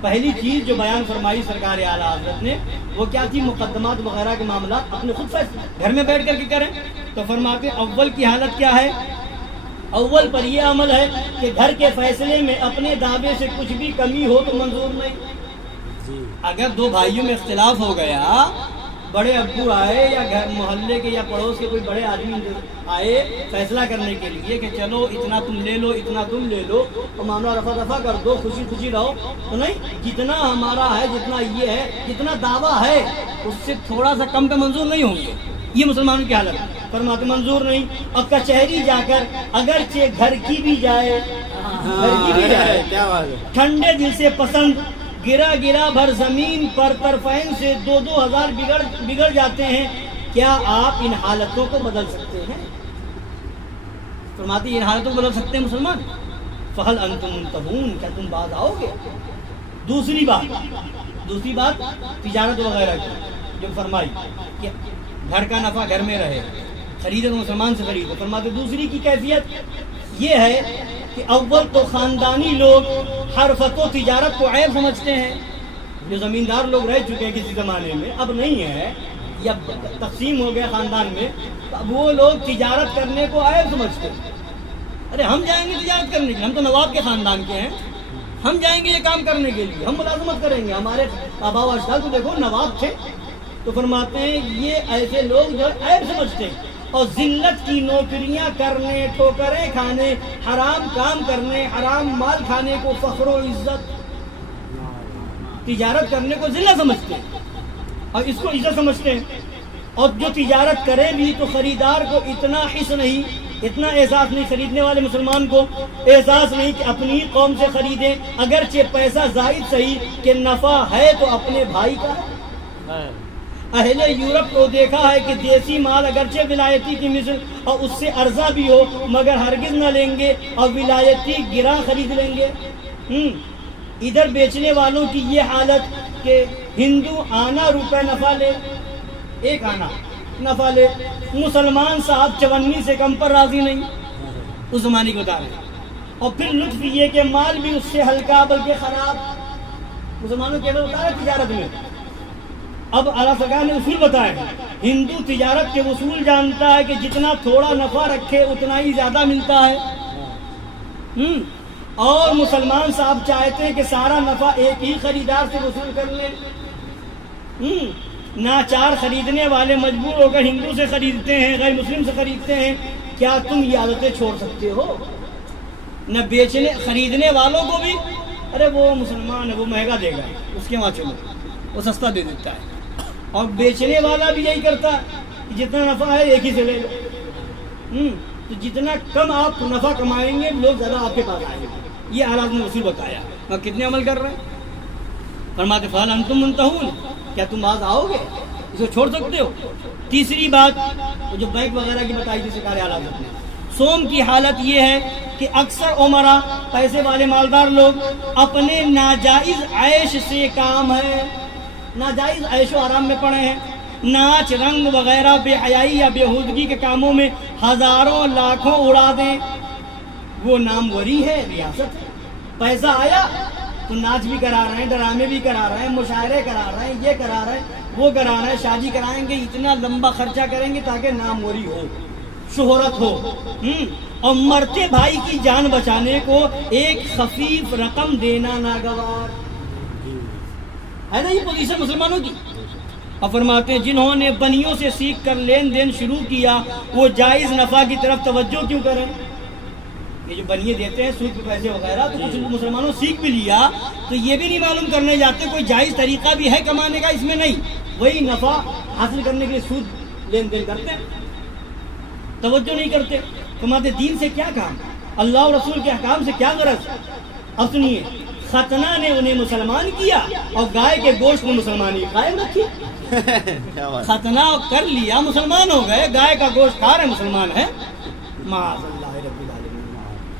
پہلی چیز جو بیان فرمائی سرکار اعلیٰ حضرت نے وہ کیا تھی؟ مقدمات وغیرہ کے معاملات اپنے خود فیصلے گھر میں بیٹھ کر کے کریں۔ تو فرماتے ہیں اول کی حالت کیا ہے؟ اول پر یہ عمل ہے کہ گھر کے فیصلے میں اپنے دعوے سے کچھ بھی کمی ہو تو منظور نہیں۔ اگر دو بھائیوں میں اختلاف ہو گیا، بڑے ابو آئے یا گھر محلے کے یا پڑوس کے کوئی بڑے آدمی آئے فیصلہ کرنے کے لیے کہ چلو اتنا تم لے لو اتنا تم لے لو اور معاملہ رفع دفع کر دو، خوشی خوشی رہو، تو نہیں، جتنا ہمارا ہے، جتنا یہ ہے، جتنا دعویٰ ہے اس سے تھوڑا سا کم پہ منظور نہیں ہوں گے۔ یہ مسلمانوں کی حالت، فرماتے منظور نہیں۔ اور کچہری جا کر اگرچہ گھر کی بھی جائے، ٹھنڈے دل سے پسند، گرا گرا بھر زمین پر طرفین سے 2,000 بگڑ جاتے ہیں، کیا آپ ان حالتوں کو بدل سکتے ہیں؟ فرماتے ہیں ان حالتوں کو بدل سکتے ہیں مسلمان؟ فہل انتم منتہون، کیا تم باز آؤ گے؟ دوسری بات تجارت وغیرہ کی جو فرمائی کہ گھر کا نفع گھر میں رہے، خریدے تو مسلمان سے خریدے۔ فرماتے دوسری کی کیفیت یہ ہے کہ اول تو خاندانی لوگ حرفت و تجارت کو عیب سمجھتے ہیں، جو زمیندار لوگ رہ چکے ہیں کسی زمانے میں، اب نہیں ہے، یا تقسیم ہو گیا خاندان میں، اب وہ لوگ تجارت کرنے کو عیب سمجھتے ہیں۔ ارے ہم جائیں گے تجارت کرنے کے لیے، ہم تو نواب کے خاندان کے ہیں، ہم جائیں گے یہ کام کرنے کے لیے، ہم ملازمت کریں گے، ہمارے آبا و اجداد کو دیکھو نواب تھے۔ تو فرماتے ہیں یہ ایسے لوگ جو عیب سمجھتے ہیں، اور ذلت کی نوکریاں کرنے، ٹھوکریں کھانے، حرام کام کرنے، حرام مال کھانے کو فخر و عزت، تجارت کرنے کو ذلت سمجھتے ہیں اور اس کو عزت سمجھتے ہیں۔ اور جو تجارت کرے بھی تو خریدار کو اتنا حس نہیں، اتنا احساس نہیں، خریدنے والے مسلمان کو احساس نہیں کہ اپنی قوم سے خریدیں، اگرچہ پیسہ زائد صحیح کہ نفع ہے تو اپنے بھائی کا ہے۔ اہل یورپ کو دیکھا ہے کہ دیسی مال اگرچہ ولایتی کی مثل اور اس سے ارزاں بھی ہو مگر ہرگز نہ لیں گے اور ولایتی گراں خرید لیں گے۔ ادھر بیچنے والوں کی یہ حالت کہ ہندو آنا روپے نفع لے، ایک آنا نفع لے، مسلمان صاحب 54 سے کم پر راضی نہیں، اس زمانے کو بتا رہے ہیں. اور پھر لطف یہ کہ مال بھی اس سے ہلکا بلکہ خراب. مسلمانوں کے بتا رہے تجارت میں. اب اعلیٰ سرکار نے اصول بتایا. ہندو تجارت کے اصول جانتا ہے کہ جتنا تھوڑا نفع رکھے اتنا ہی زیادہ ملتا ہے. اور مسلمان صاحب چاہتے ہیں کہ سارا نفع ایک ہی خریدار سے وصول کر لیں. ناچار خریدنے والے مجبور ہو کر ہندو سے خریدتے ہیں, غیر مسلم سے خریدتے ہیں. کیا تم یہ عادتیں چھوڑ سکتے ہو؟ نہ بیچنے خریدنے والوں کو بھی ارے وہ مسلمان ہے وہ مہنگا دے گا اس کے وہاں چلو وہ سستا دے دیتا ہے. اور بیچنے والا بھی یہی کرتا ہے کہ جتنا نفع ہے ایک ہی سے لے لو. تو جتنا کم آپ نفع کمائیں گے لوگ زیادہ آپ کے پاس آئیں گے. یہ حالات نے اصول بتایا. اور کتنے عمل کر رہے ہیں؟ فرماتے فعل انتم منتہون, کیا تم باز آؤ گے؟ اس کو چھوڑ سکتے ہو؟ تیسری بات جو بینک وغیرہ کی بتائی تھی سرکار اعلیٰ حضرت نے, سوم کی حالت یہ ہے کہ اکثر عمرا پیسے والے مالدار لوگ اپنے ناجائز عیش سے کام ہے, ناجائز عیش و آرام میں پڑے ہیں. ناچ رنگ وغیرہ بے حیائی یا بےہودگی کے کاموں میں ہزاروں لاکھوں اڑا دیں. وہ ناموری ہے, ریاست ہے. پیسہ آیا تو ناچ بھی کرا رہے ہیں, ڈرامے بھی کرا رہے ہیں, مشاعرے کرا رہے ہیں, یہ کرا رہے ہیں, وہ کرا رہے ہیں, شادی کرائیں گے, اتنا لمبا خرچہ کریں گے تاکہ ناموری ہو, شہرت ہو. اور مرتے بھائی کی جان بچانے کو ایک خفیف رقم دینا ناگوار ہے نا. یہ پوزیشن مسلمانوں کی. اور فرماتے ہیں جنہوں نے بنیوں سے سیکھ کر لین دین شروع کیا وہ جائز نفع کی طرف توجہ کیوں کریں؟ یہ جو بنیے دیتے ہیں سود کے پیسے وغیرہ تو کچھ مسلمانوں سیکھ بھی لیا تو یہ بھی نہیں معلوم کرنے جاتے کوئی جائز طریقہ بھی ہے کمانے کا, اس میں نہیں, وہی نفع حاصل کرنے کے لیے سود لین دین کرتے ہیں, توجہ نہیں کرتے. فرماتے دین سے کیا کام, اللہ اور رسول کے احکام سے کیا غرض. اب سنیے, ختنہ نے انہیں مسلمان کیا اور گائے کے گوشت میں مسلمانی قائم رکھی. ختنہ کر لیا مسلمان ہو گئے, گائے کا گوشت کھا رہے مسلمان ہیں. معاذ اللہ رب العالمین,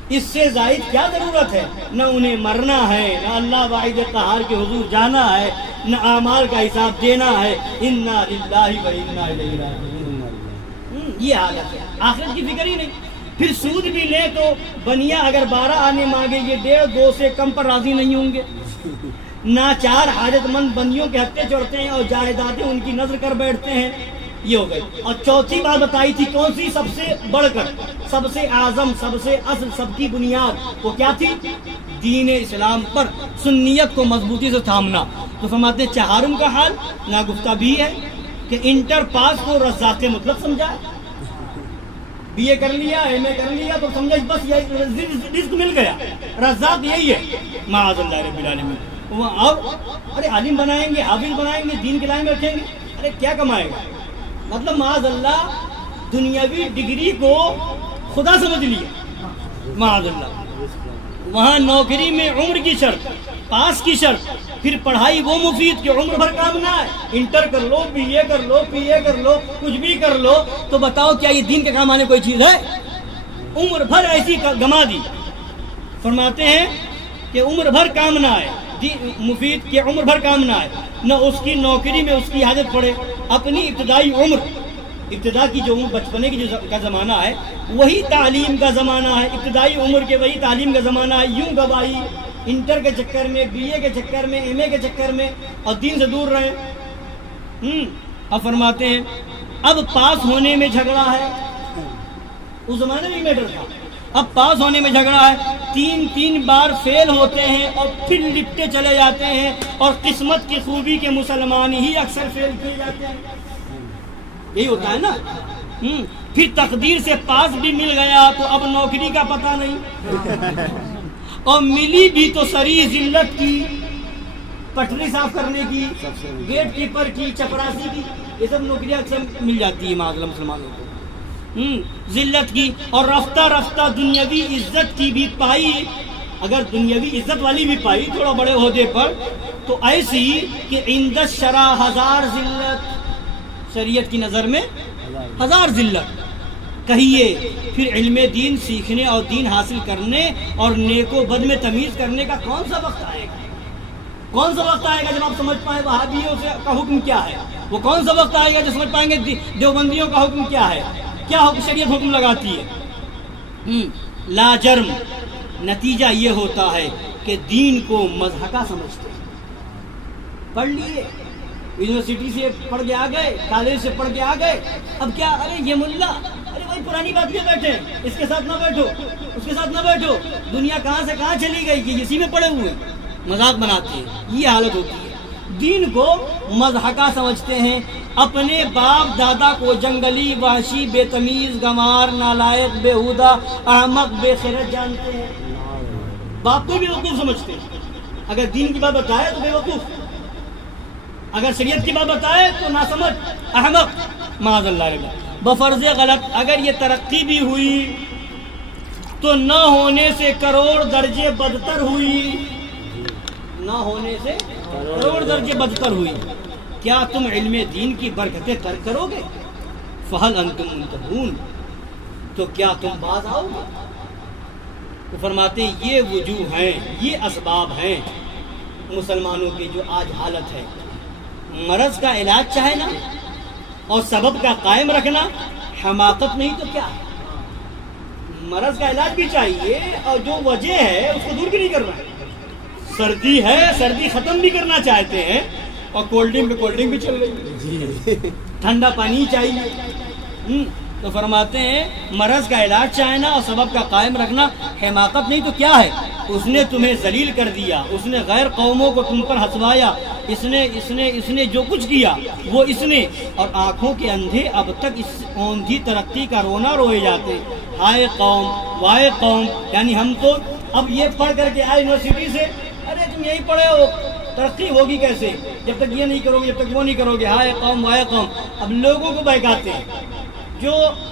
اس سے زائد کیا ضرورت ہے؟ نہ انہیں مرنا ہے, نہ اللہ واحد قہار کے حضور جانا ہے, نہ اعمال کا حساب دینا ہے. انا للہ و انا الیہ راجعون. یہ حالت ہے, آخرت کی فکر ہی نہیں. پھر سود بھی لیں تو بنیا اگر 12 آنے مانگے یہ 1.5 2 سے کم پر راضی نہیں ہوں گے. ناچار حاجت مند بندیوں کے ہتھے چڑھتے ہیں اور جائیدادیں ان کی نظر کر بیٹھتے ہیں. یہ ہو گئی. اور چوتھی بات بتائی تھی کون سی, سب سے بڑھ کر, سب سے اعظم, سب سے اصل, سب کی بنیاد, وہ کیا تھی؟ دین اسلام پر سنیت کو مضبوطی سے تھامنا. تو فرماتے ہیں چہارم کا حال ناگفتہ بھی ہے کہ انٹر پاس کو رزاق مطلق سمجھا, بی اے کر لیا, ایم اے کر لیا تو سمجھا بس یہ رزق مل گیا, رزاق یہی ہے. معاذ اللہ رب العالمین. اور ارے عالم بنائیں گے, حافظ بنائیں گے, دین کے لائن میں رکھیں گے, ارے کیا کمائے گا؟ مطلب معاذ اللہ دنیاوی ڈگری کو خدا سمجھ لیا. معاذ اللہ. وہاں نوکری میں عمر کی شرط, پاس کی شرط, پھر پڑھائی وہ مفید کہ عمر بھر کام نہ ہے. انٹر کر لو, بی اے کر لو, پی اے کر لو, کچھ بھی کر لو, تو بتاؤ کیا یہ دین کے کام آنے کوئی چیز ہے؟ عمر بھر ایسی گما دی. فرماتے ہیں کہ عمر بھر کام نہ آئے, مفید کہ عمر بھر کام نہ آئے, نہ اس کی نوکری میں اس کی حاجت پڑے. اپنی ابتدائی عمر, ابتدا کی جو بچپنے کی جو کا زمانہ ہے وہی تعلیم کا زمانہ ہے, ابتدائی عمر کے وہی تعلیم کا زمانہ ہے. یوں گواہی انٹر کے چکر میں, بی اے کے چکر میں, ایم اے کے چکر میں, اور دین سے دور رہے. اب فرماتے ہیں اب پاس ہونے میں جھگڑا ہے. اس زمانے میں میٹر تھا, اب پاس ہونے میں جھگڑا ہے. 3 بار فیل ہوتے ہیں اور پھر لپٹے چلے جاتے ہیں, اور قسمت کی خوبی کے مسلمان ہی اکثر فیل کیے جاتے ہیں. یہی ہوتا ہے نا. پھر تقدیر سے پاس بھی مل گیا تو اب نوکری کا پتہ نہیں, اور ملی بھی تو سری ذلت کی, پٹری صاف کرنے کی, گیٹ کیپر کی, چپراسی کی, یہ سب نوکریاں اکثر مل جاتی ہے معذلہ مسلمانوں کو. ذلت کی, اور رفتہ رفتہ دنیاوی عزت کی بھی پائی. اگر دنیاوی عزت والی بھی پائی تھوڑا بڑے عہدے پر, تو ایسی کہ عند الشرع 1000 ذلت, شریعت کی نظر میں 1000 ذلت. کہیے پھر علم دین سیکھنے اور دین حاصل کرنے اور نیک و بد میں تمیز کرنے کا کون سا وقت آئے گا؟ کون سا وقت آئے گا جب آپ سمجھ پائیں وہابیوں کا حکم کیا ہے؟ وہ کون سا وقت آئے گا جب سمجھ پائیں گے دیوبندیوں کا حکم کیا ہے, کیا شریعت حکم لگاتی ہے؟ لا جرم نتیجہ یہ ہوتا ہے کہ دین کو مضحکہ سمجھتے ہیں. پڑھ لیے, یونیورسٹی سے پڑھ کے آ گئے, کالج سے پڑھ کے آ گئے, اب کیا, ارے یہ ملا, ارے بھائی پرانی بات میں بیٹھے, اس کے ساتھ نہ بیٹھو, اس کے ساتھ نہ بیٹھو, دنیا کہاں سے کہاں چلی گئی کہ اسی میں پڑے ہوئے, مذاق بناتے ہیں. یہ حالت ہوتی ہے. دین کو مضحکہ سمجھتے ہیں, اپنے باپ دادا کو جنگلی, وحشی, بے تمیز, گمار, نالائق, بےہودہ, احمق, بے خیرت جانتے ہیں. باپ کو بھی بیوقوف سمجھتے ہیں. اگر دین کی بات بتائے تو بے وقوف, اگر شریعت کی بات بتائے تو ناسمجھ, احمق, معاذ اللہ ربا, بفرض غلط. اگر یہ ترقی بھی ہوئی تو نہ ہونے سے کروڑ درجے بدتر ہوئی, نہ ہونے سے کروڑ درجے بدتر ہوئی. کیا تم علم دین کی برکتیں کرو گے؟ فہل انتم منتہون, تو کیا تم باز آؤ گے؟ تو فرماتے ہیں یہ وجوہ ہیں, یہ اسباب ہیں مسلمانوں کی جو آج حالت ہے. مرض کا علاج چاہنا اور سبب کا قائم رکھنا حماقت نہیں تو کیا ہے. مرض کا علاج بھی چاہیے اور جو وجہ ہے اس کو دور بھی نہیں کرنا ہے. سردی ہے, سردی ختم بھی کرنا چاہتے ہیں اور کولڈ ڈرنک بھی چل رہی ہے, ٹھنڈا پانی چاہیے. تو فرماتے ہیں مرض کا علاج چاہنا اور سبب کا قائم رکھنا حماقت نہیں تو کیا ہے. اس نے تمہیں ذلیل کر دیا, اس نے غیر قوموں کو تم پر ہنسوایا, اس نے جو کچھ کیا وہ اس نے, اور آنکھوں کے اندھے اب تک اس اوندھی ترقی کا رونا روئے جاتے. ہائے قوم, وائے قوم, یعنی ہم تو اب یہ پڑھ کر کے آئے یونیورسٹی سے, ارے تم یہی پڑھے ہو, ترقی ہوگی کیسے جب تک یہ نہیں کرو گے, جب تک وہ نہیں کرو گے. ہائے قوم, وائے قوم. اب لوگوں کو بہکاتے ہیں. جو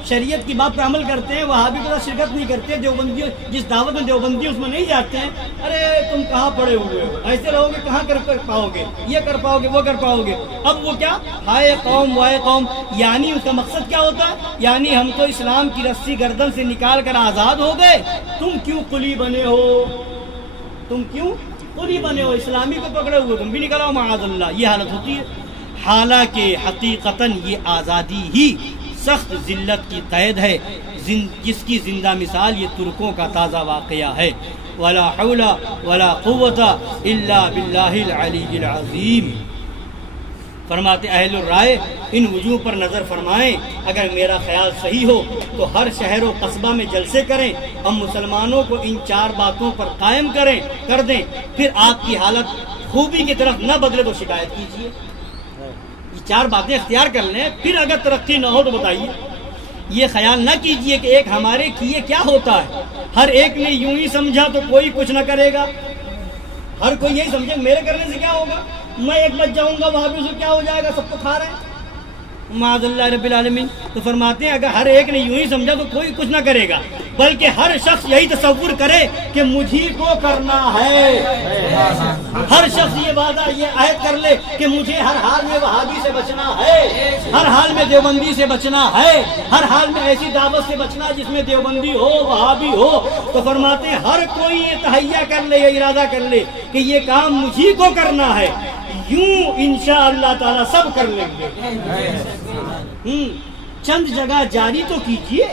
شریعت کی بات پر عمل کرتے ہیں وہاں بھی کوئی شرکت نہیں کرتے, دیوبندی جس دعوت میں دیوبندی اس میں نہیں جاتے ہیں. ارے تم کہاں پڑے ہوئے ہو, ایسے رہو گے کہاں کر پاؤ گے, یہ کر پاؤ گے, وہ کر پاؤ گے. اب وہ کیا, ہائے قوم, وائے قوم, یعنی اس کا مقصد کیا ہوتا ہے, یعنی ہم تو اسلام کی رسی گردن سے نکال کر آزاد ہو گئے, تم کیوں قلی بنے ہو, تم کیوں قلی بنے ہو, اسلامی کو پکڑے ہوئے, تم بھی نکل آؤ معاذ اللہ. یہ حالت ہوتی ہے. حالانکہ حقیقتاً یہ آزادی ہی سخت ذلت کی قید ہے, جس کی زندہ مثال یہ ترکوں کا تازہ واقعہ ہے. ولا حول ولا قوت الا باللہ العلی العظیم. فرماتے اہل الرائے ان وجوہ پر نظر فرمائیں. اگر میرا خیال صحیح ہو تو ہر شہر و قصبہ میں جلسے کریں, ہم مسلمانوں کو ان 4 باتوں پر قائم کر دیں. پھر آپ کی حالت خوبی کی طرف نہ بدلے تو شکایت کیجیے. 4 باتیں اختیار کر لیں, پھر اگر ترقی نہ ہو تو بتائیے. یہ خیال نہ کیجئے کہ ایک ہمارے کیے کیا ہوتا ہے. ہر ایک نے یوں ہی سمجھا تو کوئی کچھ نہ کرے گا. ہر کوئی یہی سمجھے میرے کرنے سے کیا ہوگا, میں ایک بچ جاؤں گا وہاں بھی سے کیا ہو جائے گا, سب کو کھا رہے ہیں معاذ اللہ رب العالمین. تو فرماتے ہیں اگر ہر ایک نے یوں ہی سمجھا تو کوئی کچھ نہ کرے گا, بلکہ ہر شخص یہی تصور کرے کہ مجھے کو کرنا ہے. ہر شخص یہ وعدہ, یہ عہد کر لے کہ مجھے ہر حال میں وہابی سے بچنا ہے, ہر حال میں دیوبندی سے بچنا ہے, ہر حال میں ایسی دعوت سے بچنا جس میں دیوبندی ہو, وہابی ہو. تو فرماتے ہیں ہر کوئی یہ تہیہ کر لے, یہ ارادہ کر لے کہ یہ کام مجھے کو کرنا ہے, یوں انشاءاللہ تعالی سب کر لیں گے. چند جگہ جاری تو کیجئے,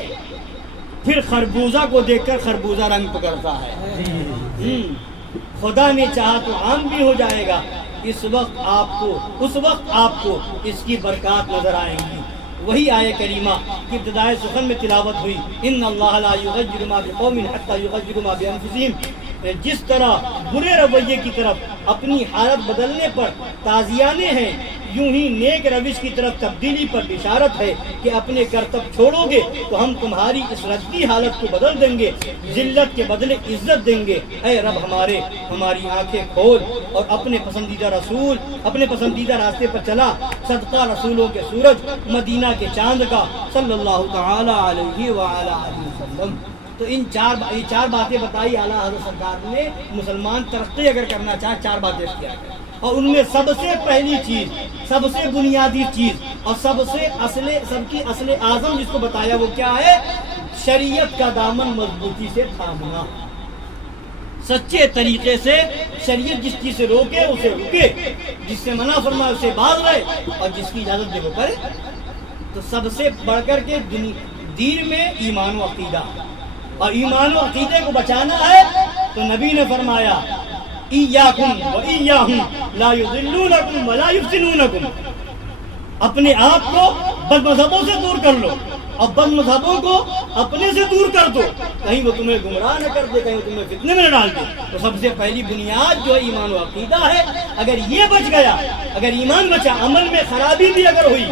پھر خربوزہ کو دیکھ کر خربوزہ رنگ پکڑتا ہے. خدا نے چاہا تو عام بھی ہو جائے گا. اس وقت آپ کو اس کی برکات نظر آئیں گی. وہی آیہ کریمہ کی ابتدائے سخن میں تلاوت ہوئی, ان اللہ لا یغیر ما بقوم حتی یغیروا ما بانفسہم. جس طرح برے رویے کی طرف اپنی حالت بدلنے پر تعزیانے ہیں, یوں ہی نیک روش کی طرف تبدیلی پر بشارت ہے کہ اپنے کرتب چھوڑو گے تو ہم تمہاری اس ردی حالت کو بدل دیں گے, ذلت کے بدلے عزت دیں گے. اے رب ہماری آنکھیں کھول اور اپنے پسندیدہ راستے پر چلا, صدقہ رسولوں کے سورج, مدینہ کے چاند کا, صلی اللہ تعالی علیہ وآلہ وسلم. تو ان 4 باتیں بتائی اعلیٰ حضرت سرکار نے. مسلمان ترقی اگر کرنا چاہے 4 باتیں اختیار کریں, اور ان میں سب سے پہلی چیز, سب سے بنیادی چیز اور سب کی اصل اعظم جس کو بتایا وہ کیا ہے, شریعت کا دامن مضبوطی سے تھامنا. سچے طریقے سے شریعت جس چیز سے روکے اسے رکے, جس سے منع فرمائے اسے باز رہے, اور جس کی اجازت دے وہ کرے. تو سب سے بڑھ کر کے دین میں ایمان و عقیدہ, اور ایمان و عقیدے کو بچانا ہے تو نبی نے فرمایا ایاکم و ایاہم لا یضلونکم ولا یفتنونکم، اپنے آپ کو بد مذہبوں سے دور کر لو اور بد مذہبوں کو اپنے سے دور کر دو، کہیں وہ تمہیں گمراہ نہ کر دے، کہیں وہ تمہیں فتنے میں نہ ڈال دے۔ تو سب سے پہلی بنیاد جو ہے ایمان و عقیدہ ہے، اگر یہ بچ گیا، اگر ایمان بچا، عمل میں خرابی بھی اگر ہوئی،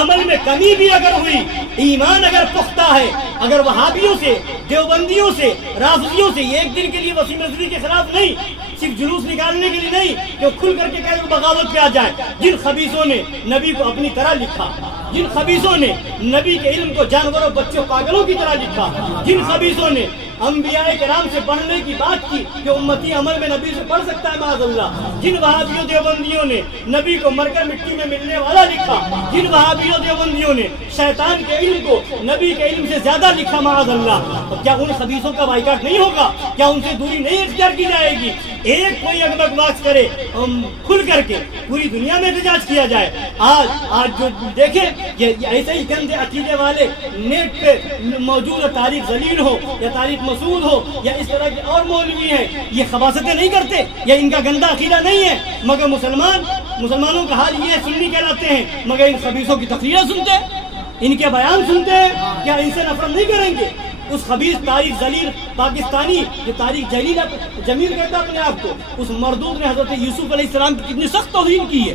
عمل میں کمی بھی اگر ہوئی، ایمان اگر پختہ ہے، اگر وہابیوں سے، دیوبندیوں سے، رافضیوں سے یہ ایک دن کے لیے وسیم رضوی کے خلاف نہیں، صرف جلوس نکالنے کے لیے نہیں کہ کھل کر کے کہے وہ بغاوت پہ آ جائے، جن خبیثوں نے نبی کو اپنی طرح لکھا، جن خبیثوں نے نبی کے علم کو جانوروں بچوں پاگلوں کی طرح لکھا، جن خبیثوں نے انبیاء کرام سے پڑھنے کی بات کی کہ امتی عمل میں نبی سے پڑھ سکتا ہے معاذ اللہ، جن وہابیوں دیوبندیوں نے نبی کو مر کر مٹی میں ملنے والا لکھا، جن وہابیوں دیوبندیوں نے شیطان کے علم کو نبی کے علم سے زیادہ لکھا معاذ اللہ، تو کیا ان خبیثوں کا بائیکاٹ نہیں ہوگا؟ کیا ان سے دوری نہیں اختیار کی جائے گی؟ ایک کوئی اگر بکواس کرے کھل کر کے پوری دنیا میں احتجاج کیا جائے۔ آج جو دیکھیں یہ ایسے ہی گندے عقیدے والے نیٹ پہ موجود تاریخ ذلیل ہو یا تاریخ مسعود ہو یا اس طرح کے اور مولوی ہیں، یہ خباثتیں نہیں کرتے، یا ان کا گندا عقیدہ نہیں ہے، مگر مسلمانوں کا حال یہ سنی کہلاتے ہیں، مگر ان خبیثوں کی تقریریں سنتے ہیں، ان کے بیان سنتے ہیں، کیا ان سے نفرت نہیں کریں گے؟ اس خبیث تاریخ ذلیل پاکستانی جو تاریخ جمیل کہتا اپنے آپ کو، اس مردود نے حضرت یوسف علیہ السلام کی کتنی سخت توہین کی ہے،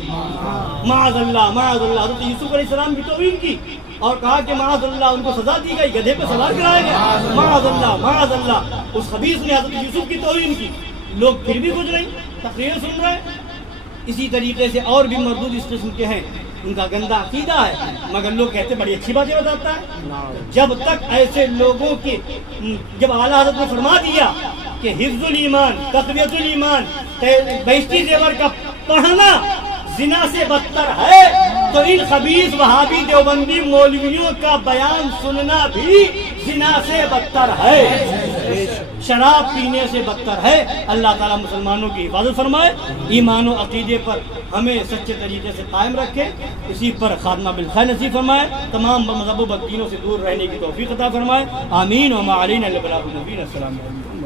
معاذ اللہ معاذ اللہ، حضرت یوسف علیہ السلام کی توہین کی اور کہا کہ معاذ اللہ ان کو سزا دی گئی، گدھے پہ سوار کرایا گیا، معاذ اللہ معاذ اللہ، اس خبیث نے حضرت یوسف کی توہین کی، لوگ پھر بھی کچھ نہیں، تقریریں سن رہے ہیں۔ اسی طریقے سے اور بھی مردود اس قسم کے ہیں، ان کا گندا عقیدہ ہے، مگر لوگ کہتے بڑی اچھی باتیں بتاتا ہے۔ جب تک ایسے لوگوں کی، جب اعلیٰ حضرت نے فرما دیا کہ حفظ الایمان، تقویت الایمان، بہشتی زیور کا پڑھنا زنا سے بدتر ہے، تو ان خبیث وہابی دیوبندی مولویوں کا بیان سننا بھی زنا سے بدتر ہے، شراب پینے سے بدتر ہے۔ اللہ تعالیٰ مسلمانوں کی حفاظت فرمائے، ایمان و عقیدے پر ہمیں سچے طریقے سے قائم رکھے، اسی پر خاتمہ بالخیر نصیب فرمائے، تمام مذہب و بددینوں سے دور رہنے کی توفیق عطا فرمائے، آمین۔ وما علینا الا البلاغ المبین۔ السلام علیکم۔